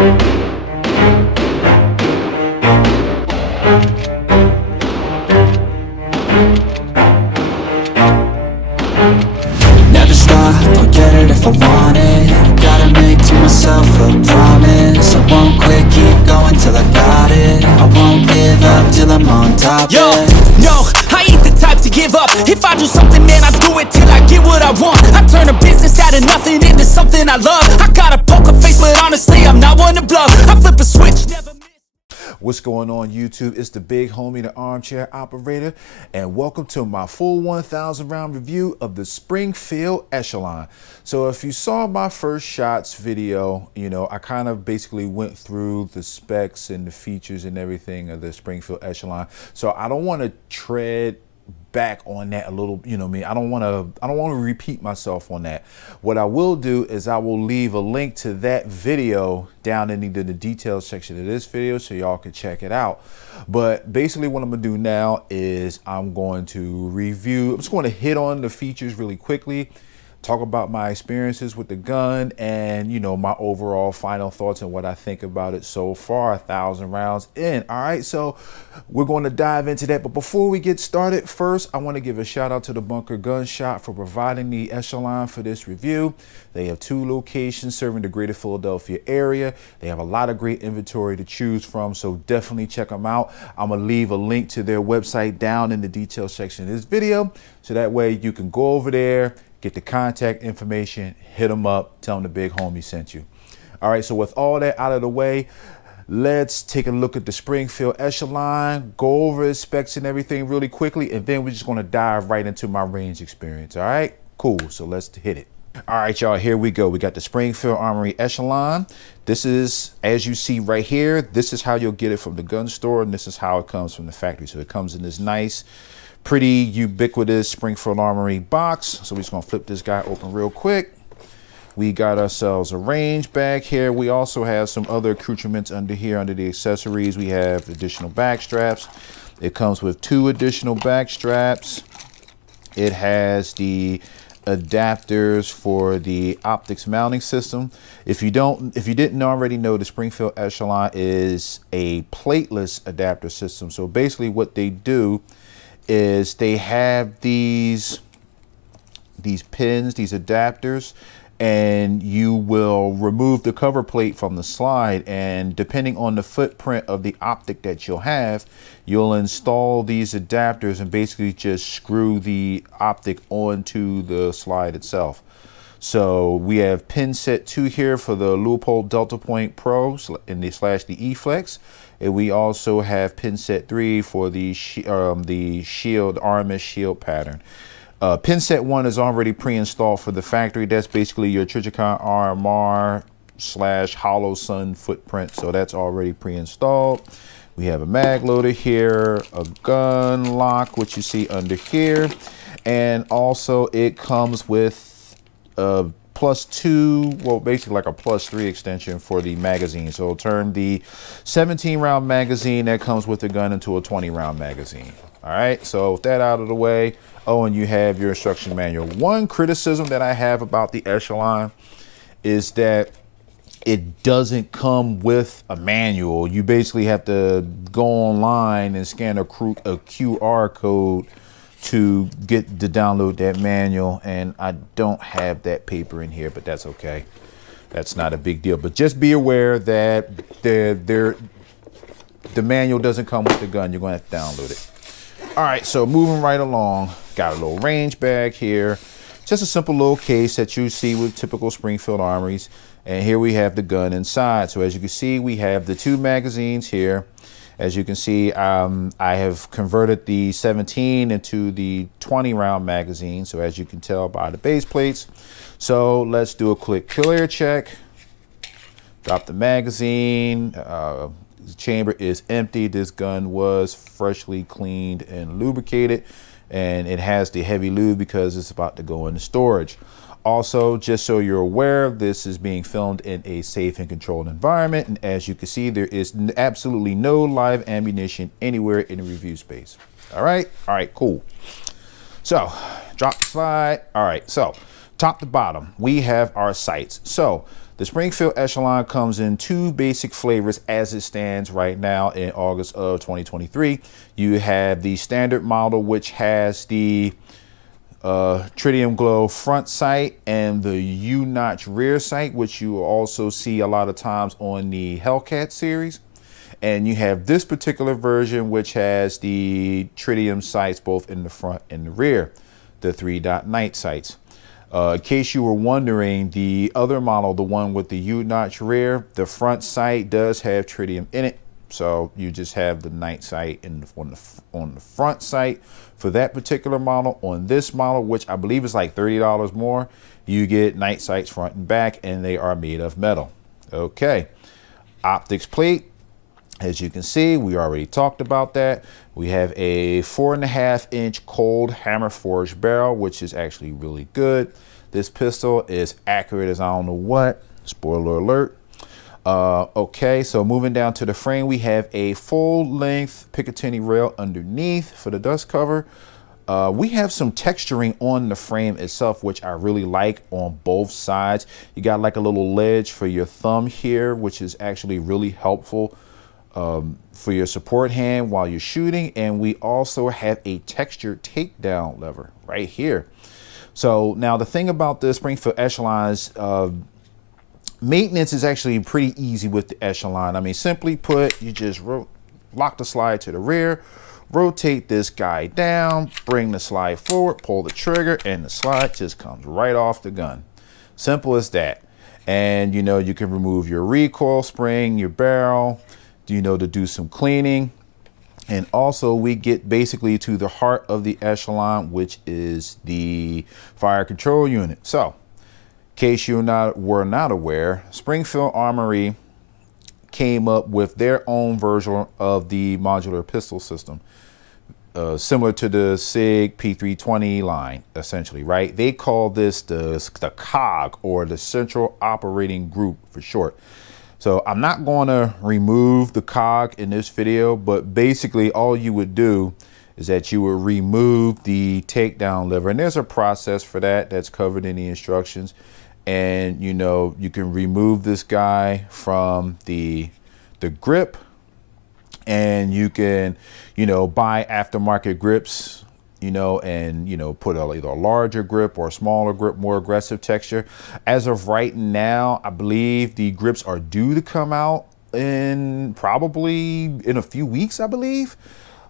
Never stop, I'll get it if I want it. Gotta make to myself a promise. I won't quit, keep going till I got it. I won't give up till I'm on top. Yo, no, I ain't the type to give up. If I do something, man, I do it till I get what I want. I turn a business out of nothing into something I love. I got a poker face, but honestly, I'm not one to bluff. I flip a switch, never miss. What's going on, YouTube? It's the big homie, the armchair operator, and welcome to my full 1,000 round review of the Springfield Echelon. So if you saw my first shots video, you know, I kind of basically went through the specs and the features and everything of the Springfield Echelon. So I don't want to tread back on that a little, you know what I mean? I don't want to repeat myself on that. What I will do is I will leave a link to that video down in the details section of this video so y'all can check it out. But basically what I'm gonna do now is I'm just going to hit on the features really quickly, talk about my experiences with the gun, and you know, my overall final thoughts and what I think about it so far, 1,000 rounds in. All right, so we're going to dive into that, but before we get started, first I want to give a shout out to the Bunker Gun Shop for providing the Echelon for this review. They have 2 locations serving the greater Philadelphia area. They have a lot of great inventory to choose from, so definitely check them out. I'm gonna leave a link to their website down in the details section of this video, so that way you can go over there, get the contact information, hit them up, tell them the big homie sent you. All right, so with all that out of the way, let's take a look at the Springfield Echelon, go over its specs and everything really quickly, and then we're just gonna dive right into my range experience, all right? Cool, so let's hit it. All right, y'all, here we go. We got the Springfield Armory Echelon. This is, as you see right here, this is how you'll get it from the gun store, and this is how it comes from the factory. So it comes in this nice, pretty ubiquitous Springfield Armory box. So we're just gonna flip this guy open real quick. We got ourselves a range bag here. We also have some other accoutrements under here, under the accessories. We have additional back straps. It comes with 2 additional back straps. It has the adapters for the optics mounting system. If you didn't already know, the Springfield Echelon is a plateless adapter system. So basically what they do is they have these pins, these adapters, and you will remove the cover plate from the slide, and depending on the footprint of the optic that you'll have, you'll install these adapters and basically just screw the optic onto the slide itself. So we have pin set 2 here for the Leupold Delta Point Pro and the E-Flex. And we also have pin set 3 for the shield, RMS shield pattern. Pin set 1 is already pre-installed for the factory. That's basically your Trijicon RMR / Hollow Sun footprint. So that's already pre-installed. We have a mag loader here, a gun lock, which you see under here. And also it comes with a +2, well, basically like a +3 extension for the magazine. So it'll turn the 17-round magazine that comes with the gun into a 20-round magazine. All right, so with that out of the way, oh, and you have your instruction manual. One criticism that I have about the Echelon is that it doesn't come with a manual. You basically have to go online and scan a QR code to download that manual, and I don't have that paper in here, but that's okay. That's not a big deal. But just be aware that the manual doesn't come with the gun. You're going to have to download it. All right, so moving right along, got a little range bag here. Just a simple little case that you see with typical Springfield Armories. And here we have the gun inside. So as you can see, we have the 2 magazines here. As you can see, I have converted the 17 into the 20-round magazine. So as you can tell by the base plates. So let's do a quick clear check. Drop the magazine. The chamber is empty. This gun was freshly cleaned and lubricated, and it has the heavy lube because it's about to go into storage. Also, just so you're aware, this is being filmed in a safe and controlled environment, and as you can see, there is absolutely no live ammunition anywhere in the review space. All right, cool. So drop the slide. All right, so top to bottom we have our sights. So The Springfield Echelon comes in 2 basic flavors as it stands right now in August of 2023. You have the standard model, which has the tritium glow front sight and the U-notch rear sight, which you will also see a lot of times on the Hellcat series. And you have this particular version, which has the tritium sights both in the front and the rear, the 3-dot night sights. In case you were wondering, the other model, the one with the U-notch rear, the front sight does have tritium in it. So you just have the night sight on the front sight for that particular model. On this model, which I believe is like $30 more, you get night sights front and back, and they are made of metal. Okay, optics plate. As you can see, we already talked about that. We have a 4.5-inch cold hammer forged barrel, which is actually really good. This pistol is accurate as I don't know what. Spoiler alert. Okay, so moving down to the frame, we have a full-length Picatinny rail underneath for the dust cover. We have some texturing on the frame itself, which I really like on both sides. You got like a little ledge for your thumb here, which is actually really helpful for your support hand while you're shooting. And we also have a textured takedown lever right here. So now the thing about the Springfield Echelon is maintenance is actually pretty easy with the Echelon. I mean, simply put, you just lock the slide to the rear, rotate this guy down, bring the slide forward, pull the trigger, and the slide just comes right off the gun. Simple as that. And you know, you can remove your recoil spring, your barrel, you know, to do some cleaning. And also we get basically to the heart of the Echelon, which is the fire control unit. So in case you were not aware, Springfield Armory came up with their own version of the modular pistol system, similar to the SIG P320 line, essentially, right? They call this the COG, or the Central Operating Group for short. So I'm not going to remove the cog in this video, but basically all you would do is that you would remove the takedown lever. And there's a process for that that's covered in the instructions. And, you know, you can remove this guy from the grip, and you can, you know, buy aftermarket grips, you know, and, you know, put either a larger grip or a smaller grip, more aggressive texture. As of right now, I believe the grips are due to come out probably in a few weeks, I believe.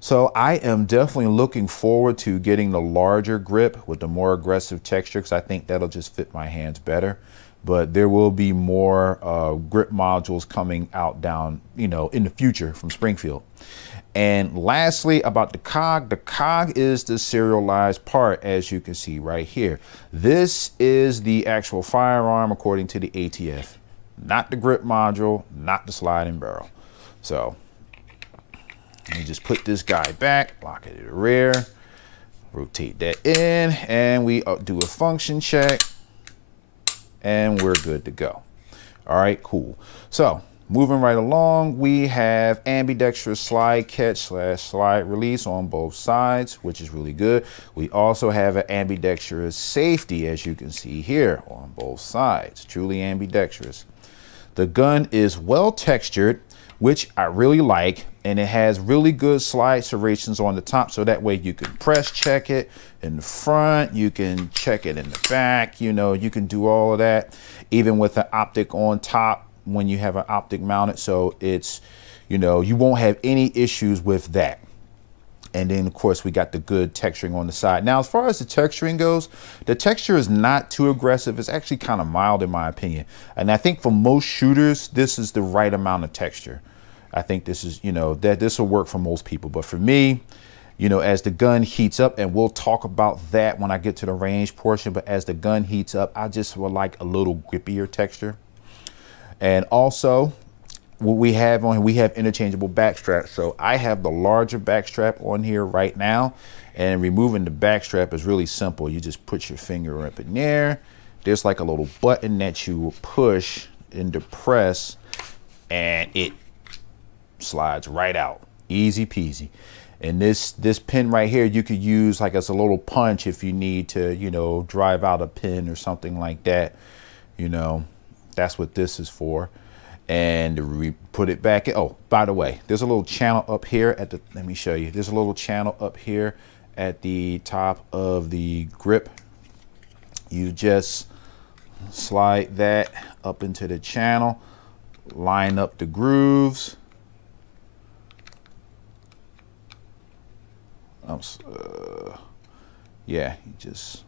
So I am definitely looking forward to getting the larger grip with the more aggressive texture, because I think that'll just fit my hands better. But there will be more grip modules coming out you know, in the future from Springfield. And lastly, about the cog is the serialized part, as you can see right here. This is the actual firearm according to the ATF, not the grip module, not the sliding barrel. So you just put this guy back, lock it to the rear, rotate that in, and we do a function check, and we're good to go. All right, cool. So moving right along, we have ambidextrous slide catch / slide release on both sides, which is really good. We also have an ambidextrous safety, as you can see here, on both sides, truly ambidextrous. The gun is well textured, which I really like, and it has really good slide serrations on the top, so that way you can press check it in the front, you can check it in the back, you know, you can do all of that, even with the optic on top when you have an optic mounted. So it's, you know, you won't have any issues with that. And then of course we got the good texturing on the side. Now, as far as the texturing goes, the texture is not too aggressive. It's actually kind of mild in my opinion. And I think for most shooters, this is the right amount of texture. I think this is, you know, that this will work for most people. But for me, you know, as the gun heats up, and we'll talk about that when I get to the range portion, but as the gun heats up, I just would like a little grippier texture. And also what we have on here, we have interchangeable back straps. So I have the larger back strap on here right now, and removing the back strap is really simple. You just put your finger up in there. There's like a little button that you will push and depress, and it slides right out, easy peasy. And this pin right here, you could use like as a little punch if you need to, you know, drive out a pin or something like that, you know, That's what this is for. And we put it back in. Oh, by the way, there's a little channel up here at the, let me show you. There's a little channel up here at the top of the grip. You just slide that up into the channel, line up the grooves. Yeah, you just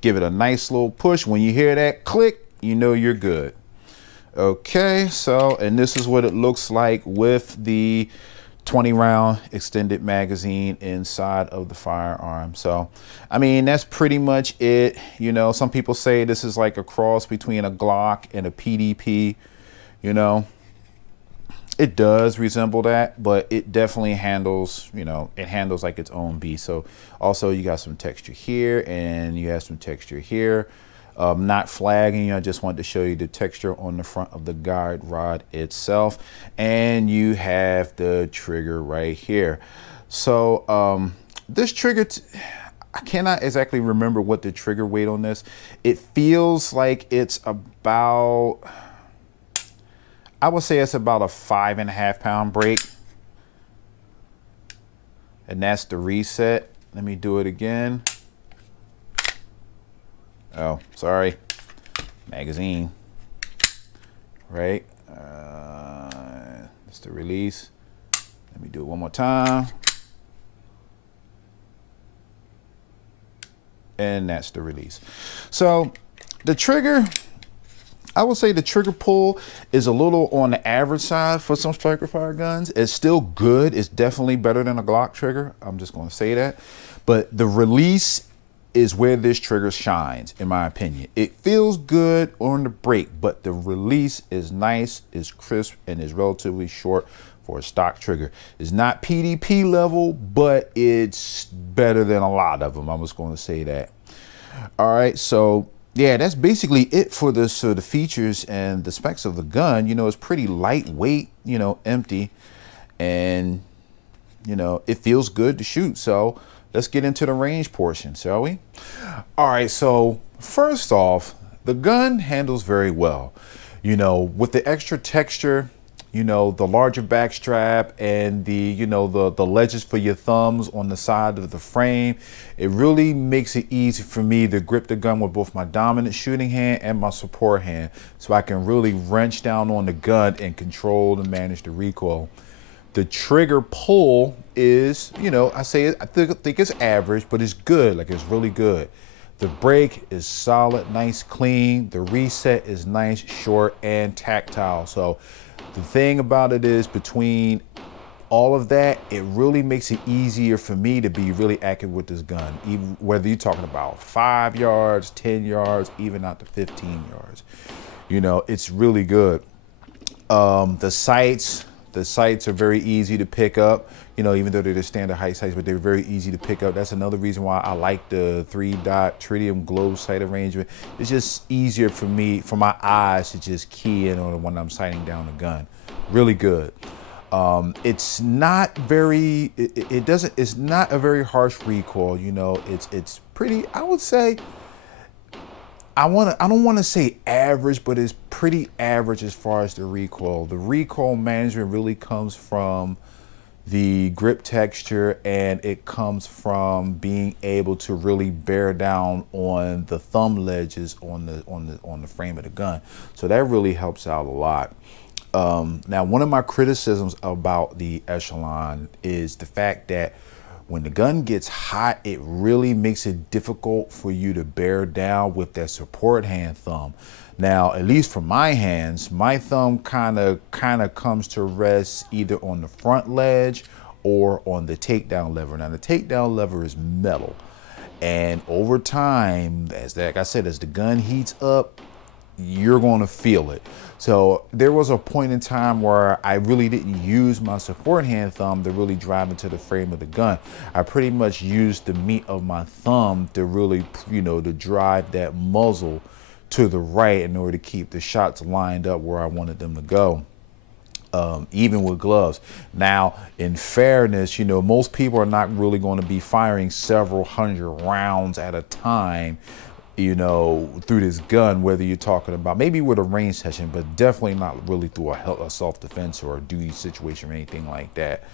give it a nice little push. When you hear that click, you know you're good. Okay, so, and this is what it looks like with the 20 round extended magazine inside of the firearm. So, I mean, that's pretty much it. You know, some people say this is like a cross between a Glock and a PDP. You know, it does resemble that, but it definitely handles, you know, it handles like its own beast. So also you got some texture here and you have some texture here. Not flagging you, I just wanted to show you the texture on the front of the guide rod itself. And you have the trigger right here. So this trigger, I cannot exactly remember what the trigger weight on this. It feels like it's about, I would say it's about a 5.5 pound break. And that's the reset. Let me do it again. Oh, sorry. Magazine. Right. That's the release. Let me do it one more time. And that's the release. So the trigger, I would say the trigger pull is a little on the average side for some striker fire guns. It's still good. It's definitely better than a Glock trigger. I'm just going to say that. But the release is where this trigger shines, in my opinion. It feels good on the break, but the release is nice, is crisp, and is relatively short for a stock trigger. It's not PDP level, but it's better than a lot of them. I'm just going to say that. All right, so yeah, that's basically it for the features and the specs of the gun. You know, it's pretty lightweight, you know, empty, and you know, it feels good to shoot. So let's get into the range portion, shall we? All right, so first off, the gun handles very well. You know, with the extra texture, you know, the larger back strap and the, you know, the ledges for your thumbs on the side of the frame, it really makes it easy for me to grip the gun with both my dominant shooting hand and my support hand, so I can really wrench down on the gun and control and manage the recoil. The trigger pull is, you know, I think it's average, but it's good. Like, it's really good. The brake is solid, nice, clean. The reset is nice, short, and tactile. So the thing about it is, between all of that, it really makes it easier for me to be really accurate with this gun, even whether you're talking about 5 yards, 10 yards, even out to 15 yards. You know, it's really good. The sights are very easy to pick up, you know, even though they're the standard height sights, but they're very easy to pick up. That's another reason why I like the 3-dot tritium glow sight arrangement. It's just easier for me, for my eyes, to just key in on it when I'm sighting down the gun. Really good. It's not very, it's not a very harsh recoil, you know. It's pretty, I would say, I don't want to say average, but it's pretty average as far as the recoil. The recoil management really comes from the grip texture, and it comes from being able to really bear down on the thumb ledges on the frame of the gun. So that really helps out a lot. Now, one of my criticisms about the Echelon is the fact that when the gun gets hot, it really makes it difficult for you to bear down with that support hand thumb. Now, at least for my hands, my thumb kind of comes to rest either on the front ledge or on the takedown lever. Now, the takedown lever is metal, and over time, like I said, as the gun heats up, you're going to feel it. So there was a point in time where I really didn't use my support hand thumb to really drive into the frame of the gun. I pretty much used the meat of my thumb to really, you know, to drive that muzzle to the right in order to keep the shots lined up where I wanted them to go. Even with gloves. Now, in fairness, you know, most people are not really going to be firing several hundred rounds at a time you know, through this gun, whether you're talking about maybe with a range session, but definitely not really through a self-defense or a duty situation or anything like that.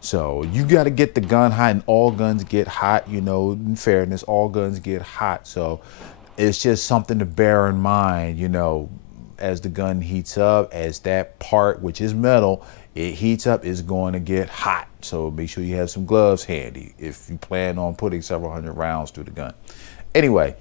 So you got to get the gun hot, and all guns get hot, you know, in fairness, all guns get hot. So it's just something to bear in mind, you know, as the gun heats up, as that part, which is metal, it heats up, it's going to get hot. So make sure you have some gloves handy if you plan on putting several hundred rounds through the gun. Anyway,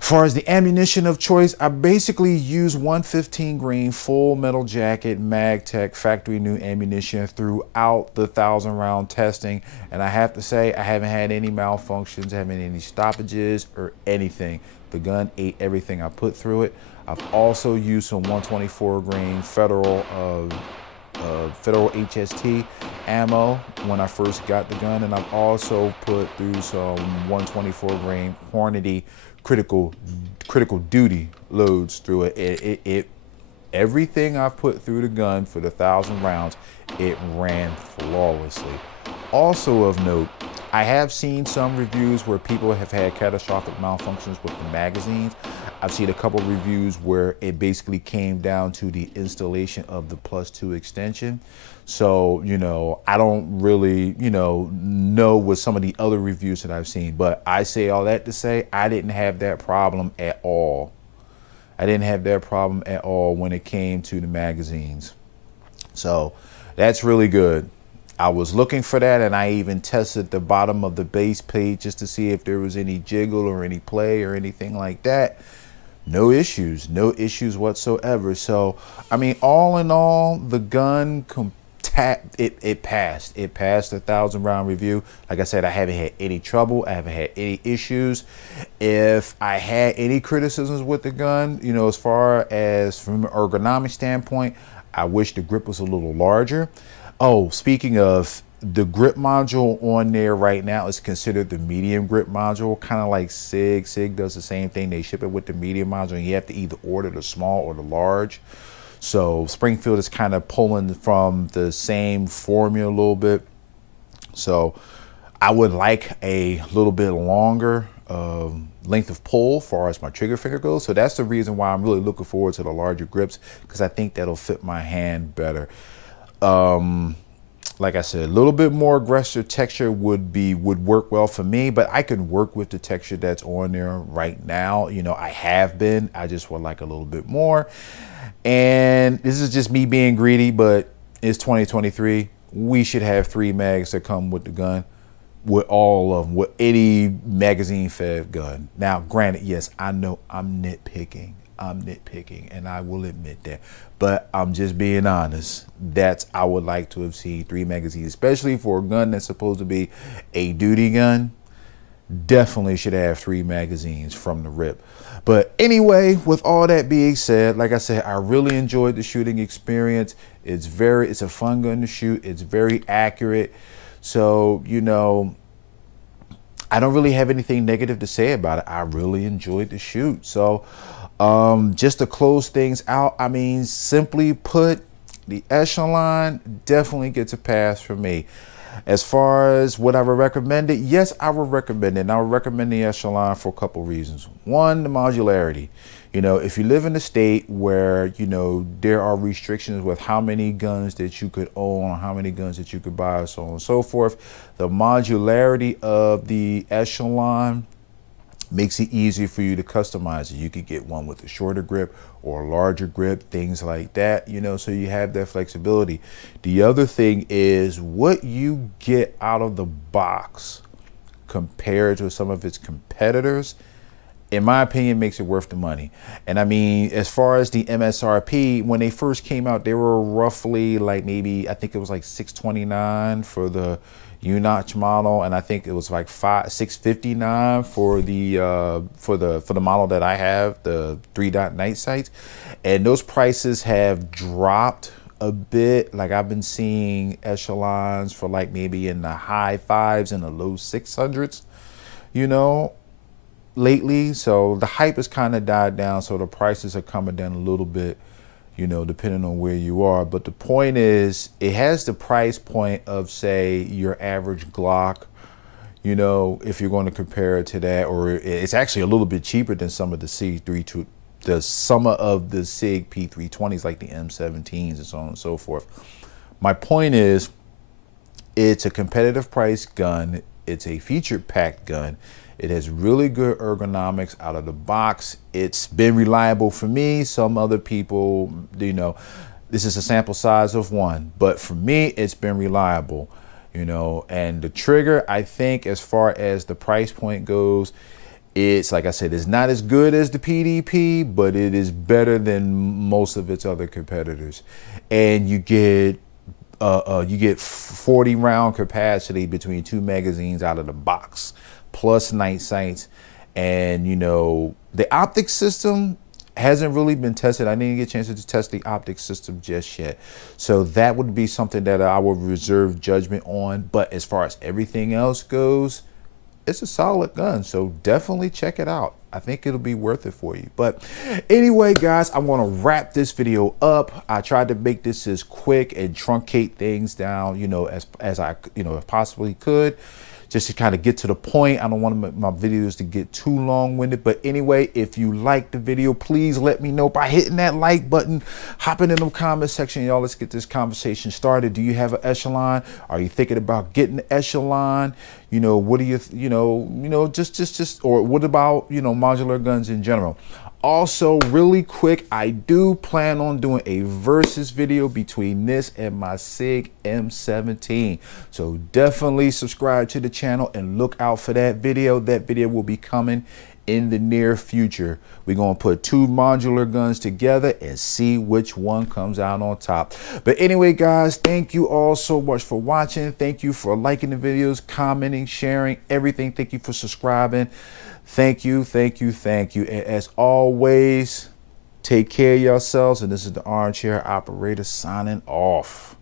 as far as the ammunition of choice, I basically use 115 grain full metal jacket MagTech factory new ammunition throughout the 1,000 round testing. And I have to say, I haven't had any malfunctions, haven't had any stoppages or anything. The gun ate everything I put through it. I've also used some 124 grain federal HST ammo when I first got the gun, and I've also put through some 124 grain Hornady critical duty loads through it. Everything I've put through the gun for the 1,000 rounds, it ran flawlessly. Also of note, I have seen some reviews where people have had catastrophic malfunctions with the magazines. I've seen a couple of reviews where it basically came down to the installation of the +2 extension. So, you know, I don't really, you know what some of the other reviews that I've seen, but I say all that to say I didn't have that problem at all. I didn't have that problem at all when it came to the magazines. So that's really good. I was looking for that, and I even tested the bottom of the base plate just to see if there was any jiggle or any play or anything like that. No issues whatsoever. So, I mean, all in all, the gun it passed. It passed the 1,000 round review. Like I said, I haven't had any trouble. I haven't had any issues. If I had any criticisms with the gun, you know, as far as from an ergonomic standpoint, I wish the grip was a little larger. Oh, speaking of, the grip module on there right now is considered the medium grip module, kind of like SIG. SIG does the same thing. They ship it with the medium module, and you have to either order the small or the large. So Springfield is kind of pulling from the same formula a little bit. So I would like a little bit longer length of pull as far as my trigger finger goes. So that's the reason why I'm really looking forward to the larger grips, because I think that'll fit my hand better. Like I said, a little bit more aggressive texture would work well for me, but I can work with the texture that's on there right now. You know, I have been. I just would like a little bit more. And this is just me being greedy, but it's 2023. We should have 3 mags that come with the gun, with all of them, with any magazine fed gun. Now, granted, yes, I know I'm nitpicking, and I will admit that, but I'm just being honest. I would like to have seen 3 magazines, especially for a gun that's supposed to be a duty gun. Definitely should have 3 magazines from the rip. But anyway, with all that being said, like I said, I really enjoyed the shooting experience. It's a fun gun to shoot. It's very accurate. So, you know, I don't really have anything negative to say about it. I really enjoyed the shoot. So, just to close things out, I mean, simply put, the Echelon definitely gets a pass from me. As far as would I recommend it? Yes, I would recommend it. And I would recommend the Echelon for a couple reasons. One, the modularity. You know, if you live in a state where, you know, there are restrictions with how many guns that you could own, how many guns that you could buy, so on and so forth, the modularity of the Echelon makes it easier for you to customize it. You could get one with a shorter grip or a larger grip, things like that, you know, so you have that flexibility. The other thing is what you get out of the box compared to some of its competitors, in my opinion, makes it worth the money. And I mean, as far as the MSRP, when they first came out, they were roughly like maybe, I think it was like $629 for the U-notch model, and I think it was like $659 for the model that I have, the 3-dot night sights. And those prices have dropped a bit. Like I've been seeing Echelons for like maybe in the high 5s and the low 600s, you know, lately. So the hype has kind of died down, so the prices are coming down a little bit, you know, depending on where you are. But the point is, it has the price point of, say, your average Glock, you know, if you're going to compare it to that, or it's actually a little bit cheaper than some of the some of the SIG P320s, like the M17s and so on and so forth. My point is, it's a competitive price gun. It's a featured packed gun. It has really good ergonomics out of the box. It's been reliable for me. Some other people, you know, this is a sample size of one, but for me, it's been reliable, you know. And the trigger, I think, as far as the price point goes, it's, like I said, it's not as good as the PDP, but it is better than most of its other competitors. And you get 40 round capacity between 2 magazines out of the box, plus night sights. And, you know, the optics system hasn't really been tested. I didn't get a chance to test the optics system just yet. So that would be something that I will reserve judgment on. But as far as everything else goes, it's a solid gun. So definitely check it out. I think it'll be worth it for you. But anyway, guys, I want to wrap this video up. I tried to make this as quick and truncate things down, you know, as I, you know, if possibly could, just to kind of get to the point. I don't want my videos to get too long-winded. But anyway, if you like the video, please let me know by hitting that like button, hopping in the comment section. Y'all, let's get this conversation started. Do you have an Echelon? Are you thinking about getting the Echelon? You know, what do you, or what about, you know, modular guns in general? Also, really quick, I do plan on doing a versus video between this and my SIG M17. So definitely subscribe to the channel and look out for that video. That video will be coming in the near future. We're going to put 2 modular guns together and see which one comes out on top. But anyway, guys, thank you all so much for watching. Thank you for liking the videos, commenting, sharing, everything. Thank you for subscribing. Thank you, thank you, thank you. And as always, take care of yourselves. And this is the Armchair Operator signing off.